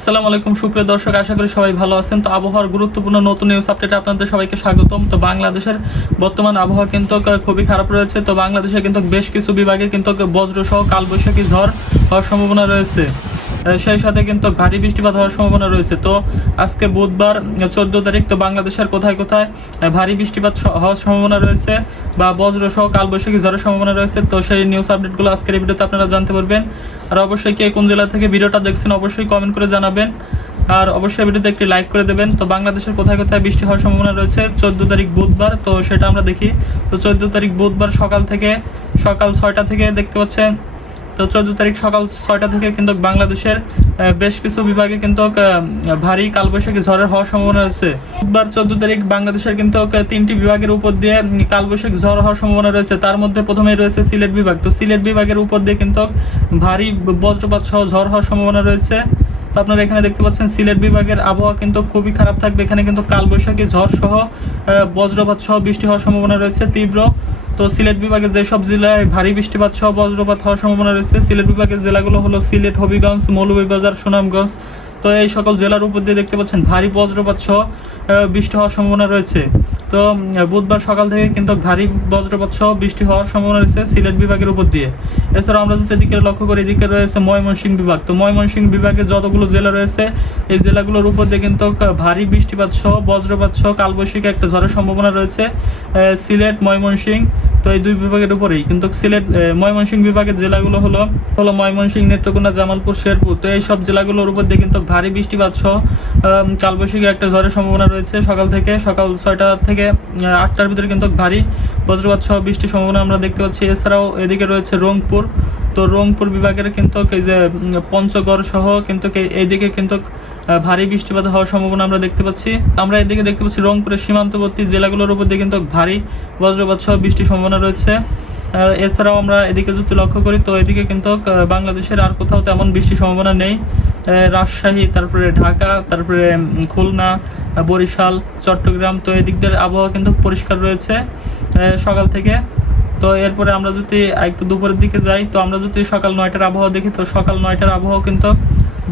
আসসালামু আলাইকুম, সুপ্রিয় দর্শক, আশা করি সবাই ভালো আছেন। তো আবহাওয়ার গুরুত্বপূর্ণ নতুন নিউজ আপডেট আপনাদের সবাইকে স্বাগতম। তো বাংলাদেশের বর্তমান আবহাওয়া কিন্তু খুবই খারাপ রয়েছে। তো বাংলাদেশে কিন্তু বেশ কিছু বিভাগে কিন্তু বজ্রসহ কালবৈশাখী ঝড় হওয়ার সম্ভাবনা রয়েছে। সেই সাথে কিন্তু ভারী বৃষ্টিপাত হওয়ার সম্ভাবনা রয়েছে। তো আজকে বুধবার, চোদ্দ তারিখ, তো বাংলাদেশের কোথায় কোথায় ভারী বৃষ্টিপাত হওয়ার সম্ভাবনা রয়েছে বা বজ্রসহ কালবৈশাখী ঝড়ের সম্ভাবনা রয়েছে, তো সেই নিউজ আপডেটগুলো আজকের এই ভিডিওতে আপনারা জানতে পারবেন। আর অবশ্যই কে কোন জেলা থেকে ভিডিওটা দেখছেন অবশ্যই কমেন্ট করে জানাবেন। আর অবশ্যই ভিডিওতে একটি লাইক করে দেবেন। তো বাংলাদেশের কোথায় কোথায় বৃষ্টি হওয়ার সম্ভাবনা রয়েছে, চোদ্দ তারিখ বুধবার, তো সেটা আমরা দেখি। তো চোদ্দ তারিখ বুধবার সকাল থেকে, সকাল ছয়টা থেকে দেখতে পাচ্ছেন তো চোদ্দ তারিখ সকাল ছয়টা থেকে কিন্তু বাংলাদেশের বেশ কিছু বিভাগে কিন্তু ভারী কালবৈশাখী ঝড়ের হওয়ার সম্ভাবনা রয়েছে। বুধবার চোদ্দ তারিখ বাংলাদেশের কিন্তু তিনটি বিভাগের উপর দিয়ে কালবৈশাখী ঝড় হওয়ার সম্ভাবনা রয়েছে। তার মধ্যে প্রথমেই রয়েছে সিলেট বিভাগ। তো সিলেট বিভাগের উপর দিয়ে কিন্তু ভারী বজ্রপাত সহ ঝড় হওয়ার সম্ভাবনা রয়েছে। তো আপনারা এখানে দেখতে পাচ্ছেন সিলেট বিভাগের আবহাওয়া কিন্তু খুবই খারাপ থাকবে। এখানে কিন্তু কালবৈশাখী ঝড় সহ বজ্রপাত সহ বৃষ্টি হওয়ার সম্ভাবনা রয়েছে তীব্র। তো সিলেট বিভাগের যেসব জেলায় ভারী বৃষ্টিপাত সহ বজ্রপাত হওয়ার সম্ভাবনা রয়েছে, সিলেট বিভাগের জেলাগুলো হলো সিলেট, হবিগঞ্জ, মৌলভীবাজার, সুনামগঞ্জ। তো এই সকল জেলার উপর দিয়ে দেখতে পাচ্ছেন ভারী বজ্রপাত সহ বৃষ্টি হওয়ার সম্ভাবনা রয়েছে। তো বুধবার সকাল থেকে কিন্তু ভারী বজ্রপাত সহ বৃষ্টি হওয়ার সম্ভাবনা রয়েছে সিলেট বিভাগের উপর দিয়ে। এছাড়া আমরা যদি এদিকে লক্ষ্য করি, এদিকে রয়েছে ময়মনসিংহ বিভাগ। তো ময়মনসিংহ বিভাগে যতগুলো জেলা রয়েছে, এই জেলাগুলোর উপর দিয়ে কিন্তু ভারী বৃষ্টিপাত সহ, বজ্রপাত সহ কালবৈশাখী একটা ঝড়ের সম্ভাবনা রয়েছে সিলেট, ময়মনসিংহ তো এই দুই বিভাগের উপরেই। কিন্তু সিলেট ময়মনসিংহ বিভাগের জেলাগুলো হলো হলো ময়মনসিংহ, নেত্রকোনা, জামালপুর, শেরপুর। তো এই সব জেলাগুলোর উপর দিয়ে কিন্তু ভারী বৃষ্টিপাত সহ কালবৈশাখী একটা ঝড়ের সম্ভাবনা রয়েছে। সকাল থেকে সকাল ছয়টা থেকে আটটার ভিতরে কিন্তু ভারী বজ্রপাত সহ বৃষ্টির সম্ভাবনা আমরা দেখতে পাচ্ছি। এছাড়াও এদিকে রয়েছে রংপুর। তো রংপুর বিভাগের কিন্তু এই যে পঞ্চগড় সহ কিন্তু এদিকে কিন্তু ভারী বৃষ্টিপাত হওয়ার সম্ভাবনা আমরা দেখতে পাচ্ছি। আমরা এদিকে দেখতে পাচ্ছি রংপুরের সীমান্তবর্তী জেলাগুলোর উপর দিয়ে কিন্তু ভারী বজ্রপাত সহ বৃষ্টির সম্ভাবনা রয়েছে। এছাড়াও আমরা এদিকে যদি লক্ষ্য করি তো এদিকে কিন্তু বাংলাদেশের আর কোথাও তেমন বৃষ্টির সম্ভাবনা নেই। রাজশাহী তারপরে ঢাকা তারপরে খুলনা বরিশাল চট্টগ্রাম তো এদিক দিয়ে আবহাওয়া কিন্তু পরিষ্কার রয়েছে সকাল থেকে। তো এরপরে আমরা যদি একটু দুপুরের দিকে যাই তো আমরা যদি সকাল নয়টার আবহাওয়া দেখি তো সকাল নয়টার আবহাওয়া কিন্তু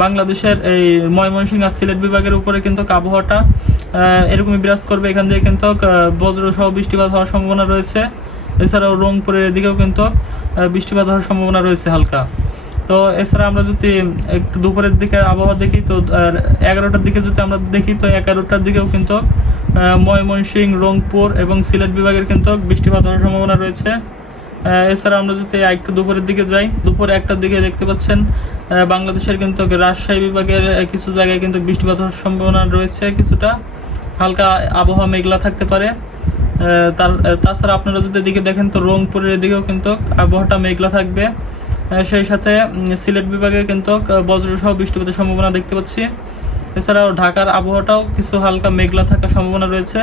বাংলাদেশের এই ময়মনসিংহ আর সিলেট বিভাগের উপরে কিন্তু আবহাওয়াটা এরকমই বিরাজ করবে। এখান থেকে কিন্তু আহ, বজ্র সহ বৃষ্টিপাত হওয়ার সম্ভাবনা রয়েছে। এছাড়াও রংপুরের এদিকেও কিন্তু বৃষ্টিপাত হওয়ার সম্ভাবনা রয়েছে হালকা। তো এছাড়া আমরা যদি একটু দুপুরের দিকে আবহাওয়া দেখি, তো এগারোটার দিকে যদি আমরা দেখি, তো এগারোটার দিকেও কিন্তু ময়মনসিংহ, রংপুর এবং সিলেট বিভাগের কিন্তু বৃষ্টিপাত হওয়ার সম্ভাবনা রয়েছে। এছাড়া আমরা যদি একটু দুপুরের দিকে যাই, দুপুর একটার দিকে দেখতে পাচ্ছেন বাংলাদেশের কিন্তু রাজশাহী বিভাগের কিছু জায়গায় কিন্তু বৃষ্টিপাত হওয়ার সম্ভাবনা রয়েছে কিছুটা। হালকা আবহাওয়া মেঘলা থাকতে পারে। তার তাছাড়া আপনারা যদি এদিকে দেখেন তো রংপুরের এদিকেও কিন্তু আবহাওয়াটা মেঘলা থাকবে। সেই সাথে সিলেট বিভাগে কিন্তু বজ্রসহ বৃষ্টিপাতের সম্ভাবনা দেখতে পাচ্ছি। এছাড়াও ঢাকার আবহাওয়াটাও কিছু হালকা মেঘলা থাকার সম্ভাবনা রয়েছে।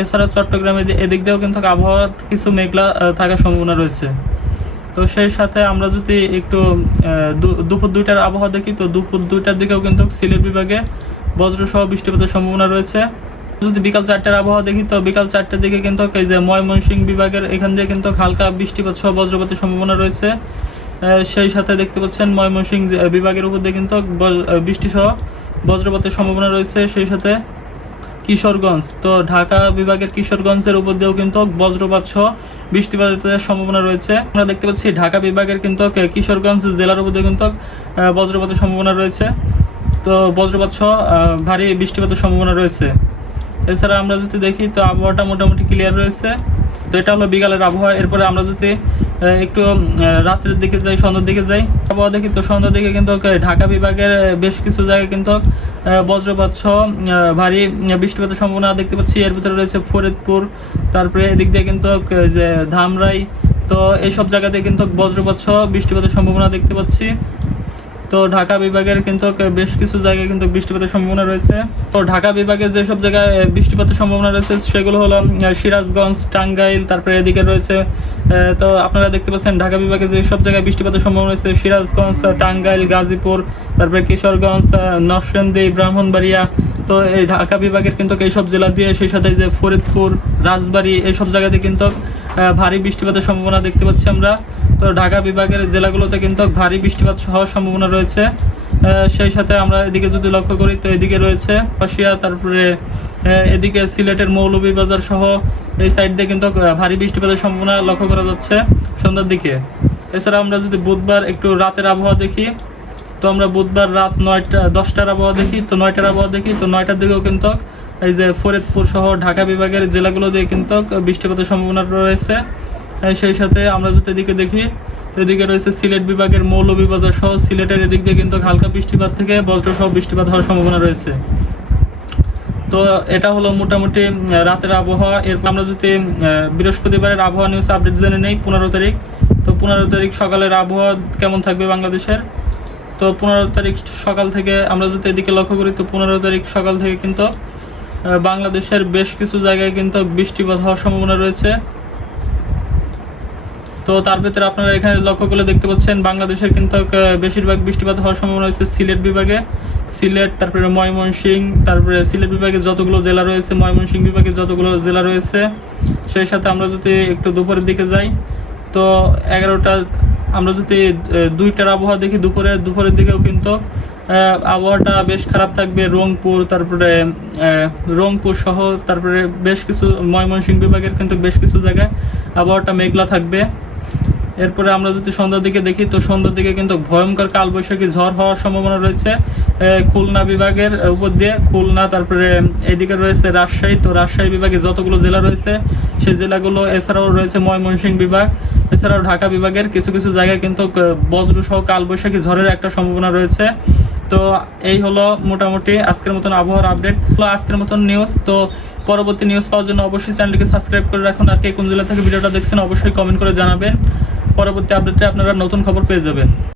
এছাড়া চট্টগ্রাম এদি- এদিক দিয়েও কিন্তু আবহাওয়ার কিছু মেঘলা থাকার সম্ভাবনা রয়েছে। তো সেই সাথে আমরা যদি একটু দুপুর দুইটার আবহাওয়া দেখি, তো দুপুর দুইটার দিকেও কিন্তু সিলেট বিভাগে বজ্রসহ বৃষ্টিপাতের সম্ভাবনা রয়েছে। যদি বিকাল চারটার আবহাওয়া দেখি, তো বিকাল চারটার দিকে কিন্তু এই যে ময়মনসিংহ বিভাগের এখান দিয়ে কিন্তু হালকা বৃষ্টিপাত সহ বজ্রপাতের সম্ভাবনা রয়েছে। সেই সাথে দেখতে পাচ্ছেন ময়মনসিংহ বিভাগের উপর দিয়ে কিন্তু বৃষ্টি সহ বজ্রপাতের সম্ভাবনা রয়েছে। সেই সাথে কিশোরগঞ্জ, তো ঢাকা বিভাগের কিশোরগঞ্জের উপর দিয়েও কিন্তু বজ্রপাত সহ বৃষ্টিপাতের সম্ভাবনা রয়েছে। আমরা দেখতে পাচ্ছি ঢাকা বিভাগের কিন্তু কিশোরগঞ্জ জেলার উপর দিয়ে কিন্তু বজ্রপাতের সম্ভাবনা রয়েছে। তো বজ্রপাত সহ ভারী বৃষ্টিপাতের সম্ভাবনা রয়েছে। এছাড়া আমরা যদি দেখি, তো আবহাওয়াটা মোটামুটি ক্লিয়ার রয়েছে। তো এটা হলো বিকালের আবহাওয়া। এরপরে আমরা যদি একটু রাত্রের দিকে যাই, সন্ধ্যার দিকে যাই, আবহাওয়া দেখি, তো সন্ধ্যার দিকে কিন্তু ঢাকা বিভাগের বেশ কিছু জায়গায় কিন্তু বজ্রপাত সহ ভারী বৃষ্টিপাতের সম্ভাবনা দেখতে পাচ্ছি। এর ভিতরে রয়েছে ফরিদপুর, তারপরে এদিক দিয়ে কিন্তু যে ধামরাই, তো এইসব জায়গাতে কিন্তু বজ্রপাত সহ বৃষ্টিপাতের সম্ভাবনা দেখতে পাচ্ছি। তো ঢাকা বিভাগের কিন্তু বেশ কিছু জায়গায় কিন্তু বৃষ্টিপাতের সম্ভাবনা রয়েছে। তো ঢাকা বিভাগের যেসব জায়গায় বৃষ্টিপাতের সম্ভাবনা রয়েছে সেগুলো হলো সিরাজগঞ্জ, টাঙ্গাইল, তারপরে এদিকে রয়েছে তো আপনারা দেখতে পাচ্ছেন ঢাকা বিভাগে যেসব জায়গায় বৃষ্টিপাতের সম্ভাবনা রয়েছে, সিরাজগঞ্জ টাঙ্গাইল, গাজীপুর, তারপরে কিশোরগঞ্জ নরসিংদী, ব্রাহ্মণবাড়িয়া, তো এই ঢাকা বিভাগের কিন্তু এইসব জেলা দিয়ে সেই সাথে যে ফরিদপুর, রাজবাড়ী এইসব জায়গাতে কিন্তু ভারী বৃষ্টিপাতের সম্ভাবনা দেখতে পাচ্ছি আমরা। তো ঢাকা বিভাগের জেলাগুলোতে কিন্তু ভারী বৃষ্টিপাত হওয়ার সম্ভাবনা রয়েছে। সেই সাথে আমরা এদিকে যদি লক্ষ্য করি, তো এদিকে রয়েছে পাশিয়া, তারপরে এদিকে সিলেটের মৌলভীবাজার সহ এই সাইড দিয়ে কিন্তু ভারী বৃষ্টিপাতের সম্ভাবনা লক্ষ্য করা যাচ্ছে সন্ধ্যার দিকে। এছাড়া আমরা যদি বুধবার একটু রাতের আবহাওয়া দেখি, তো আমরা বুধবার রাত নয়টা, দশটার আবহাওয়া দেখি, তো নয়টার আবহাওয়া দেখি, তো নয়টার দিকেও কিন্তু এই যে ফরিদপুর সহ ঢাকা বিভাগের জেলাগুলো দিয়ে কিন্তু বৃষ্টিপাতের সম্ভাবনা রয়েছে। সেই সাথে আমরা যদি এদিকে দেখি এদিকে রয়েছে সিলেট বিভাগের মৌলভীবাজার সহ সিলেটের এদিক দিয়ে কিন্তু হালকা বৃষ্টিপাত থেকে বজ্র সহ বৃষ্টিপাত হওয়ার সম্ভাবনা রয়েছে। তো এটা হলো মোটামুটি রাতের আবহাওয়া। এরপর আমরা যদি বৃহস্পতিবারের আবহাওয়া নিউজ আপডেট জেনে নেই, পনেরো তারিখ। তো পনেরো তারিখ সকালের আবহাওয়া কেমন থাকবে বাংলাদেশের? তো পনেরো তারিখ সকাল থেকে আমরা যদি এদিকে লক্ষ্য করি, তো পনেরো তারিখ সকাল থেকে কিন্তু বাংলাদেশের বেশ কিছু জায়গায় কিন্তু বৃষ্টিপাত হওয়ার সম্ভাবনা রয়েছে। তো তার ভিতরে আপনারা এখানে লক্ষ্য করলে দেখতে পাচ্ছেন বাংলাদেশের কিন্তু বেশিরভাগ বৃষ্টিপাত হওয়ার সম্ভাবনা রয়েছে সিলেট বিভাগে। সিলেট, তারপরে ময়মনসিংহ তারপরে সিলেট বিভাগে যতগুলো জেলা রয়েছে ময়মনসিংহ বিভাগে যতগুলো জেলা রয়েছে, সেই সাথে আমরা যদি একটু দুপুরের দিকে যাই, তো এগারোটা, আমরা যদি দুইটার আবহাওয়া দেখি, দুপুরে, দুপুরের দিকেও কিন্তু আবহাওয়াটা বেশ খারাপ থাকবে। রংপুর, তারপরে রংপুর সহ, তারপরে বেশ কিছু ময়মনসিংহ বিভাগের কিন্তু বেশ কিছু জায়গায় আবহাওয়াটা মেঘলা থাকবে। এরপরে আমরা যদি সন্ধ্যার দিকে দেখি তো সন্ধ্যার দিকে কিন্তু ভয়ঙ্কর কালবৈশাখী ঝড় হওয়ার সম্ভাবনা রয়েছে। খুলনা বিভাগের উপর দিয়ে খুলনা তারপরে এদিকে রয়েছে রাজশাহী। তো রাজশাহী বিভাগে যতগুলো জেলা রয়েছে সেই জেলাগুলো এছাড়াও রয়েছে ময়মনসিংহ বিভাগ এছাড়াও ঢাকা বিভাগের কিছু কিছু জায়গায় কিন্তু আহ, বজ্র সহ কালবৈশাখী ঝড়ের একটা সম্ভাবনা রয়েছে। তো এই হলো মোটামুটি আজকের মতন আবহাওয়ার আপডেট। হলো আজকের মতন নিউজ তো পরবর্তী নিউজ পাওয়ার জন্য অবশ্যই চ্যানেলটিকে সাবস্ক্রাইব করে রাখুন। আর কে কোন জেলা থেকে ভিডিওটা দেখছেন অবশ্যই কমেন্ট করে জানাবেন। পরবর্তী আপডেটে আপনারা নতুন খবর পেয়ে যাবেন।